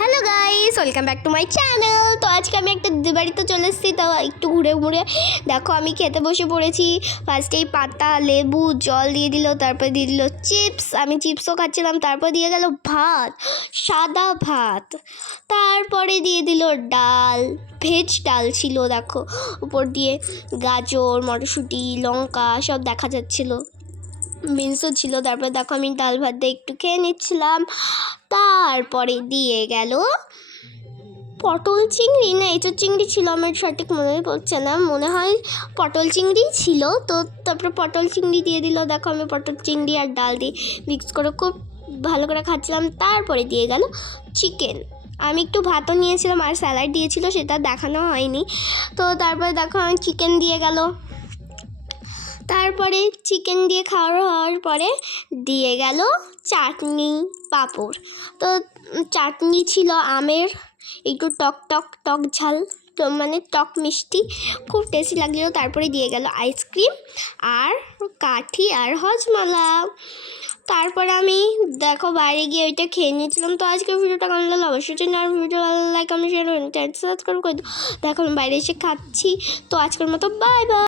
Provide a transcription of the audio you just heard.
Hello guys, welcome back to my channel. তো আজকে আমি একটা দিদির বাড়িতে চলে এসেছি। তো একটু ঘুরে ঘুরে দেখো আমি খেতে বসে পড়েছি। ফার্স্টেই পাতা, লেবু, জল দিয়ে দিল, তারপর দিয়ে দিল চিপস। আমি চিপসও খাচ্ছিলাম। তারপর দিয়ে গেল ভাত, সাদা ভাত। তারপরে দিয়ে দিল ডাল, ভেজ ডাল ছিল দেখো। উপর দিয়ে গাজর, মটরশুঁটি, লঙ্কা সব দেখা যাচ্ছিলো, বিনসও ছিল। তারপর দেখো আমি ডাল ভাত দিয়ে একটু খেয়ে নিচ্ছিলাম। তারপরে দিয়ে গেল পটল চিংড়ি, না এঁচোর চিংড়ি ছিল, আমার সঠিক মনে পড়ছে না, মনে হয় পটল চিংড়ি ছিল। তো তারপরে পটল চিংড়ি দিয়ে দিল। দেখো আমি পটল চিংড়ি আর ডাল দিয়ে মিক্স করে খুব ভালো করে খাচ্ছিলাম। তারপরে দিয়ে গেল চিকেন। আমি একটু ভাতও নিয়েছিলাম আর স্যালাড দিয়েছিল, সেটা দেখানো হয়নি। তো তারপরে দেখো আমি চিকেন দিয়ে গেল। তারপরে চিকেন দিয়ে হওয়ার পরে দিয়ে গেল চাটনি, পাঁপড়। তো চাটনি ছিল আমের, একটু টক ঝাল, তো মানে টক মিষ্টি, খুব টেস্টি লাগছিল। তারপরে দিয়ে গেল আইসক্রিম আর কাঠি আর হজমলা। তারপরে আমি দেখো বাইরে গিয়ে ওইটা খেয়ে নিয়েছিলাম। তো আজকের ভিডিওটা কেমন লাগলো অবশ্যই জানাবেন। আর ভিডিও ভালো লাইক, আমি শেয়ার করে সাবস্ক্রাইব করে দেখো আমি বাইরে এসে খাচ্ছি। তো আজকের মতো বাই বাই।